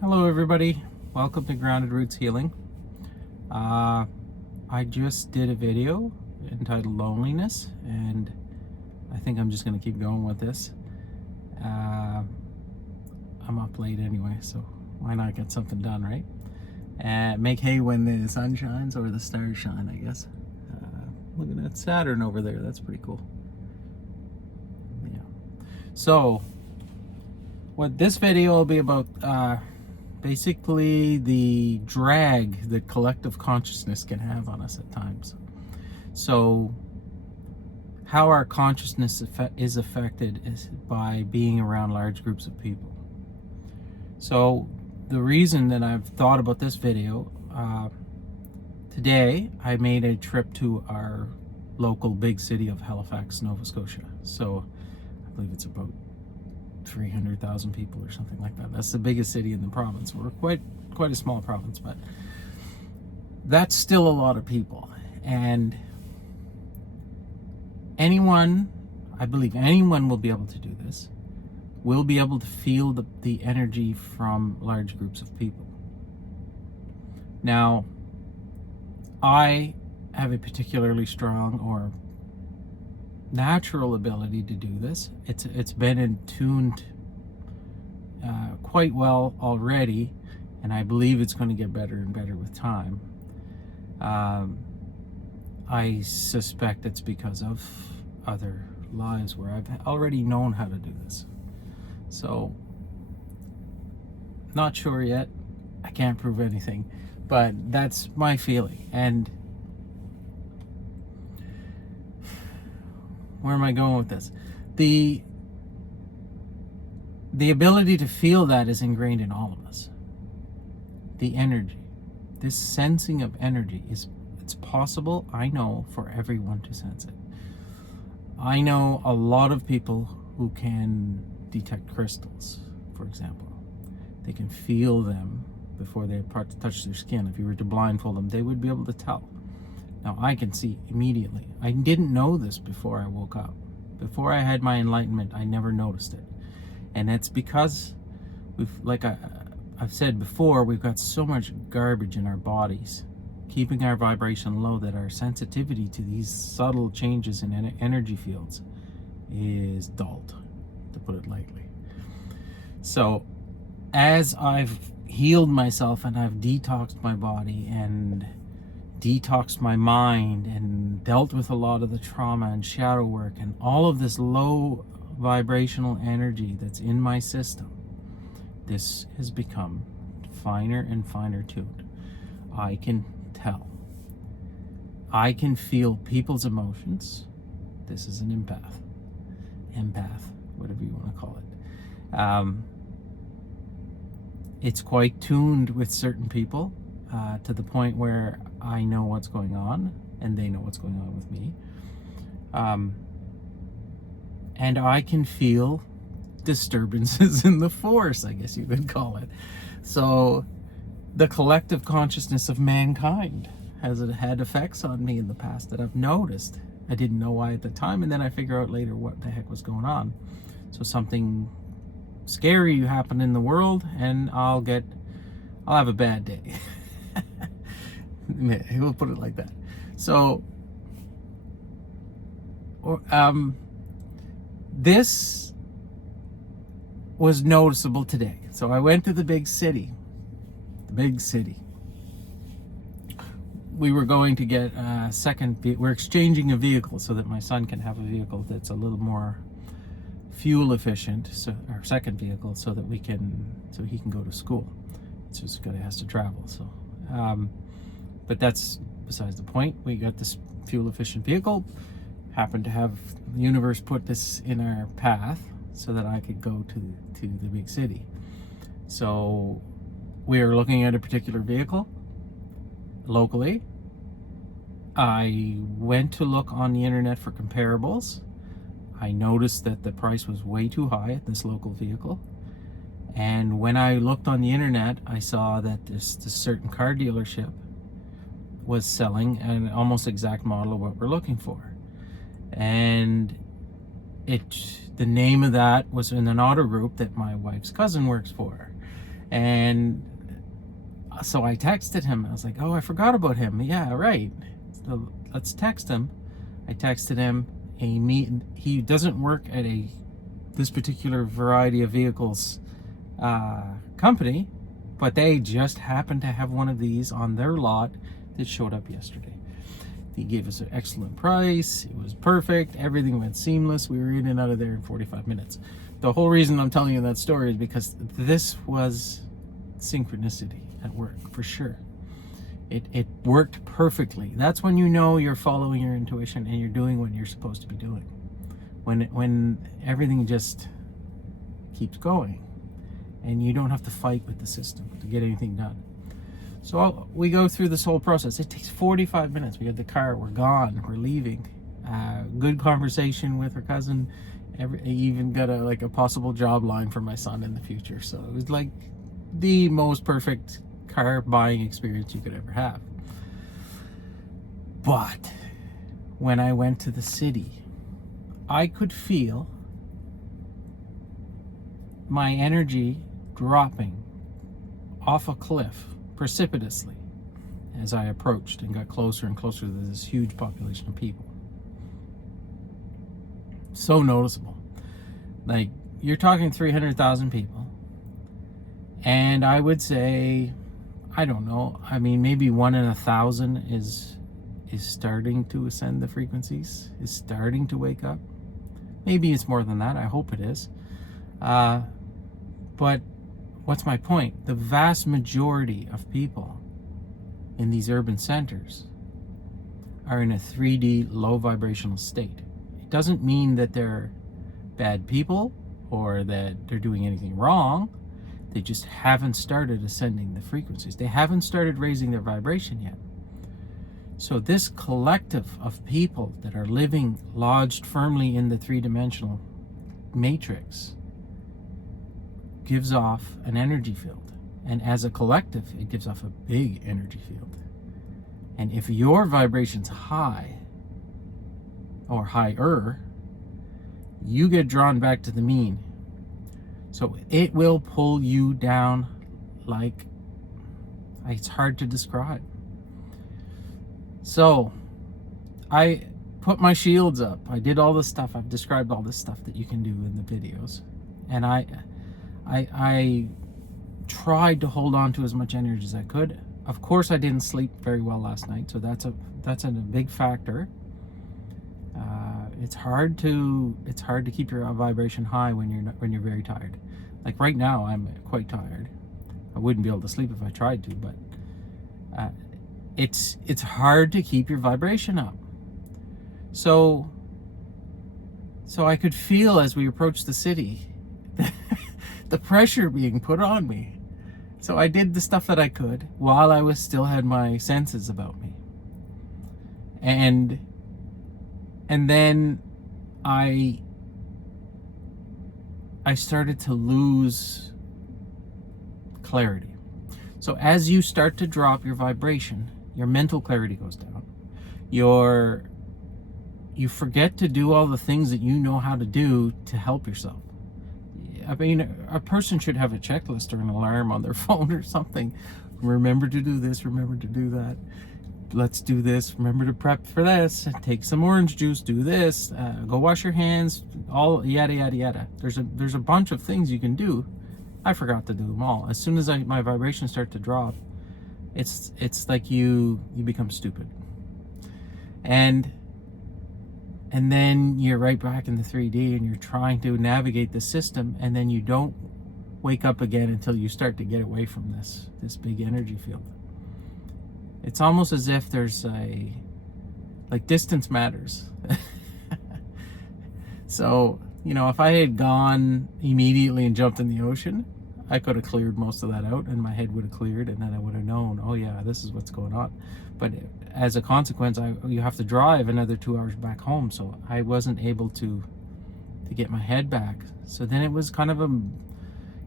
Hello everybody, welcome to Grounded Roots Healing. I just did a video entitled Loneliness, and I think I'm just going to keep going with this. I'm up late anyway, so why not get something done, right? And make hay when the sun shines or the stars shine, I guess. Looking at Saturn over there, that's pretty cool. Yeah. So, what this video will be about, basically the drag that collective consciousness can have on us at times. So how our consciousness is affected is by being around large groups of people. So the reason that I've thought about this video, today I made a trip to our local big city of Halifax, Nova Scotia. So I believe it's about 300,000 people or something like that. That's the biggest city in the province. We're quite a small province, but that's still a lot of people. And I believe anyone will be able to do this, will be able to feel the energy from large groups of people. Now, I have a particularly strong or natural ability to do this. It's been attuned quite well already, and I believe it's going to get better and better with time. I suspect it's because of other lives where I've already known how to do this. So, not sure yet. I can't prove anything, but that's my feeling. And where am I going with this? The ability to feel that is ingrained in all of us. The energy, this sensing of energy it's possible, I know, for everyone to sense it. I know a lot of people who can detect crystals, for example. They can feel them before they touch their skin. If you were to blindfold them, they would be able to tell. Now, I can see immediately. I didn't know this before I woke up. Before I had my enlightenment, I never noticed it. And it's because I've said before, we've got so much garbage in our bodies, keeping our vibration low, that our sensitivity to these subtle changes in energy fields is dulled, to put it lightly. So, as I've healed myself and I've detoxed my body and detoxed my mind and dealt with a lot of the trauma and shadow work and all of this low vibrational energy that's in my system, this has become finer and finer tuned. I can tell. I can feel people's emotions. This is an empath, whatever you want to call it. It's quite tuned with certain people, to the point where I know what's going on and they know what's going on with me. And I can feel disturbances in the force, I guess you could call it. So the collective consciousness of mankind has had effects on me in the past that I've noticed. I didn't know why at the time, and then I figure out later what the heck was going on. So something scary happened in the world, and I'll have a bad day. We'll put it like that. So, this was noticeable today. So I went to the big city. We were going to get a we're exchanging a vehicle so that my son can have a vehicle that's a little more fuel efficient, so our second vehicle, so that he can go to school. It's just has to travel. So, but that's besides the point. We got this fuel efficient vehicle. Happened to have the universe put this in our path so that I could go to the big city. So we are looking at a particular vehicle locally. I went to look on the internet for comparables. I noticed that the price was way too high at this local vehicle. And when I looked on the internet, I saw that this certain car dealership was selling an almost exact model of what we're looking for. And the name of that was in an auto group that my wife's cousin works for. And so I texted him. I was like, oh, I forgot about him. Yeah, right. So let's text him. I texted him. He doesn't work at this particular variety of vehicles company, but they just happened to have one of these on their lot that showed up yesterday. He gave us an excellent price. It was perfect. Everything went seamless. We were in and out of there in 45 minutes. The whole reason I'm telling you that story is because this was synchronicity at work, for sure. It worked perfectly. That's when you know you're following your intuition and you're doing what you're supposed to be doing. When everything just keeps going and you don't have to fight with the system to get anything done. So we go through this whole process. It takes 45 minutes. We get the car, we're gone, we're leaving. Good conversation with her cousin. Even got a possible job line for my son in the future. So it was like the most perfect car buying experience you could ever have. But when I went to the city, I could feel my energy dropping off a cliff precipitously as I approached and got closer and closer to this huge population of people. So noticeable. Like, you're talking 300,000 people, and I would say, I don't know, I mean, maybe 1 in 1,000 is starting to ascend the frequencies, is starting to wake up. Maybe it's more than that. I hope it is. But what's my point? The vast majority of people in these urban centers are in a 3D low vibrational state. It doesn't mean that they're bad people or that they're doing anything wrong. They just haven't started ascending the frequencies. They haven't started raising their vibration yet. So this collective of people that are living lodged firmly in the three-dimensional matrix gives off an energy field. And as a collective, it gives off a big energy field. And if your vibration's high or higher, you get drawn back to the mean. So it will pull you down like, it's hard to describe. So I put my shields up. I did all this stuff. I've described all this stuff that you can do in the videos. And I tried to hold on to as much energy as I could. Of course, I didn't sleep very well last night, so that's a big factor. It's hard to keep your vibration high when you're very tired. Like right now, I'm quite tired. I wouldn't be able to sleep if I tried to, but it's hard to keep your vibration up. So I could feel as we approached the city the pressure being put on me. So I did the stuff that I could while I still had my senses about me. And then I started to lose clarity. So as you start to drop your vibration, your mental clarity goes down. You forget to do all the things that you know how to do to help yourself. I mean, a person should have a checklist or an alarm on their phone or something. Remember to do this, remember to do that. Let's do this, remember to prep for this, take some orange juice, do this, go wash your hands, all yada yada yada. There's a bunch of things you can do. I forgot to do them all. As soon as my vibrations start to drop, it's like you become stupid. And then you're right back in the 3D and you're trying to navigate the system, and then you don't wake up again until you start to get away from this big energy field. It's almost as if there's distance matters. So, if I had gone immediately and jumped in the ocean, I could have cleared most of that out and my head would have cleared, and then I would have known, oh yeah, this is what's going on. But as a consequence, you have to drive another 2 hours back home, so I wasn't able to get my head back. So then it was kind of a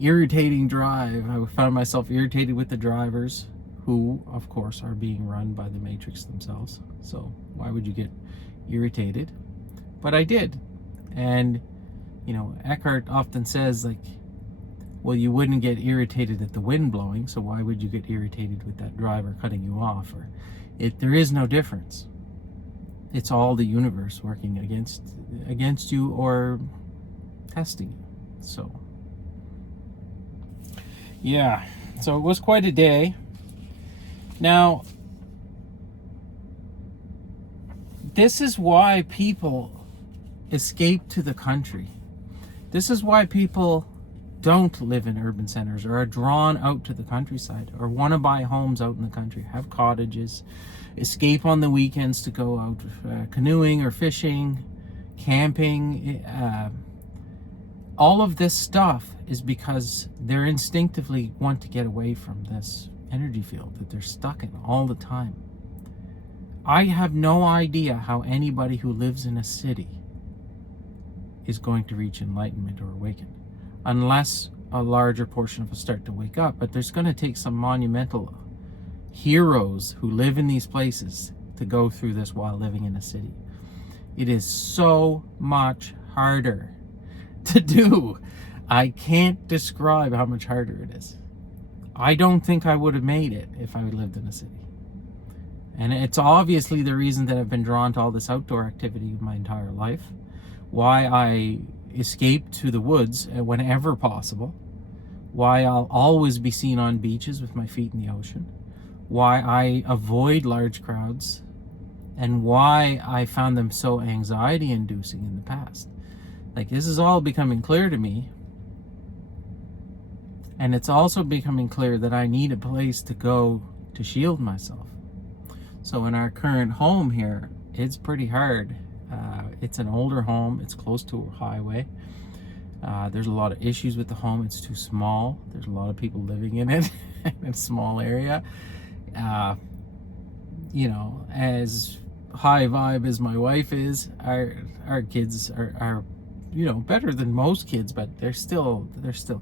irritating drive. I found myself irritated with the drivers, who of course are being run by the Matrix themselves. So why would you get irritated? But I did. And Eckhart often says, like, Well, you wouldn't get irritated at the wind blowing, so why would you get irritated with that driver cutting you off? Or there is no difference. It's all the universe working against you or testing you. So yeah, so it was quite a day. Now, this is why people escape to the country. This is why people don't live in urban centers or are drawn out to the countryside or want to buy homes out in the country, have cottages, escape on the weekends to go out canoeing or fishing, camping. All of this stuff is because they're instinctively want to get away from this energy field that they're stuck in all the time. I have no idea how anybody who lives in a city is going to reach enlightenment or awaken, unless a larger portion of us start to wake up. But there's going to take some monumental heroes who live in these places to go through this while living in a city. It is so much harder to do. I can't describe how much harder it is. I don't think I would have made it if I lived in a city. And it's obviously the reason that I've been drawn to all this outdoor activity my entire life. Why I escape to the woods whenever possible. Why I'll always be seen on beaches with my feet in the ocean. Why I avoid large crowds. And why I found them so anxiety-inducing in the past. Like, this is all becoming clear to me. And it's also becoming clear that I need a place to go to shield myself. So in our current home here, it's pretty hard. It's an older home. It's close to a highway. There's a lot of issues with the home. It's too small. There's a lot of people living in it in a small area. You know, as high vibe as my wife is, our kids are you know, better than most kids, but they're still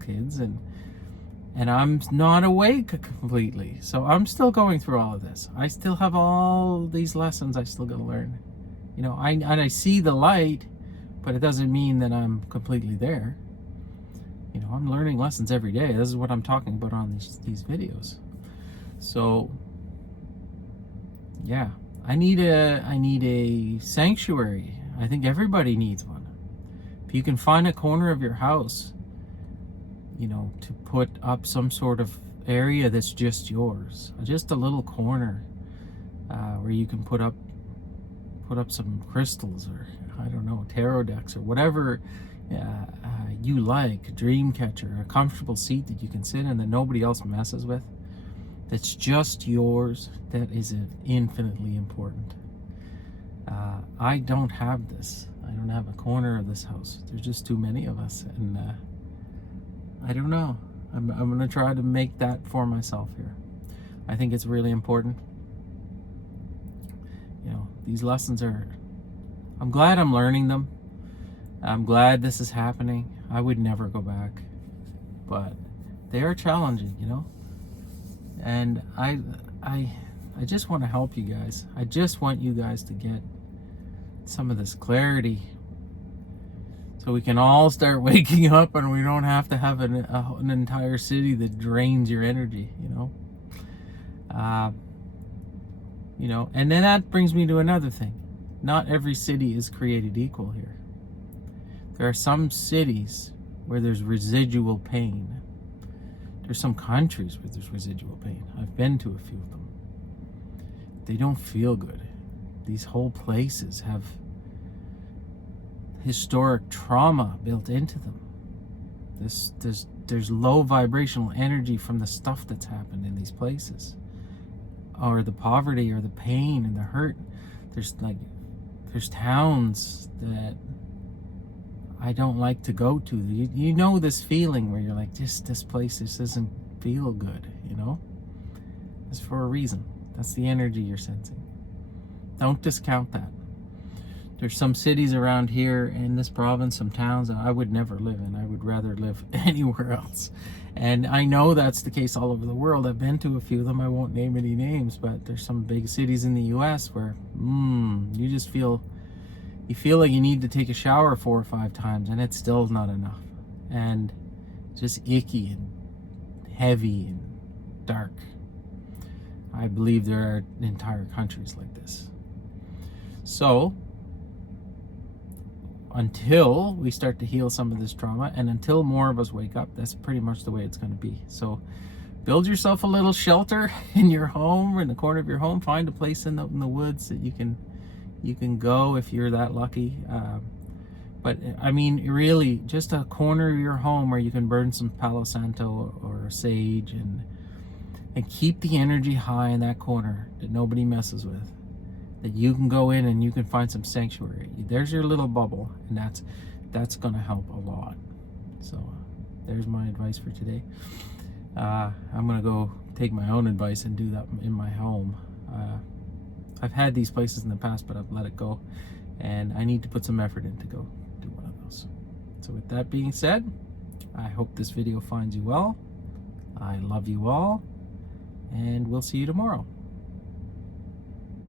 kids, and I'm not awake completely. So I'm still going through all of this. I still have all these lessons I still got to learn. You know, I see the light, but it doesn't mean that I'm completely there. You know, I'm learning lessons every day. This is what I'm talking about on these videos. So yeah, I need a sanctuary. I think everybody needs one. If you can find a corner of your house, you know, to put up some sort of area that's just yours, just a little corner where you can put up some crystals, or I don't know, tarot decks, or whatever you like, a dream catcher, a comfortable seat that you can sit in that nobody else messes with, that's just yours, that is infinitely important. I don't have this. I don't have a corner of this house. There's just too many of us, and I don't know. I'm going to try to make that for myself here. I think it's really important. You know, these lessons I'm glad I'm learning them. I'm glad this is happening. I would never go back. But they are challenging, you know? And I just want to help you guys. I just want you guys to get some of this clarity, so we can all start waking up and we don't have to have an entire city that drains your energy, you know? You know, and then that brings me to another thing. Not every city is created equal here. There are some cities where there's residual pain. There's some countries where there's residual pain. I've been to a few of them. They don't feel good. These whole places have historic trauma built into them. There's low vibrational energy from the stuff that's happened in these places, or the poverty, or the pain and the hurt. There's towns that I don't like to go to. You know this feeling where you're like, this place, this doesn't feel good, you know? It's for a reason. That's the energy you're sensing. Don't discount that. There's some cities around here in this province, some towns that I would never live in. I would rather live anywhere else. And I know that's the case all over the world. I've been to a few of them. I won't name any names, but there's some big cities in the US where you just feel like you need to take a shower 4 or 5 times, and it's still not enough. And just icky and heavy and dark. I believe there are entire countries like this. So until we start to heal some of this trauma, and until more of us wake up, that's pretty much the way it's going to be. So build yourself a little shelter in your home, or in the corner of your home. Find a place in the woods that you can go if you're that lucky. But I mean, really, just a corner of your home where you can burn some Palo Santo or sage, and keep the energy high in that corner that nobody messes with. That you can go in and you can find some sanctuary. There's your little bubble, and that's going to help a lot. So there's my advice for today. I'm going to go take my own advice and do that in my home. I've had these places in the past, but I've let it go, and I need to put some effort in to go do one of those. So with that being said, I hope this video finds you well. I love you all, and we'll see you tomorrow.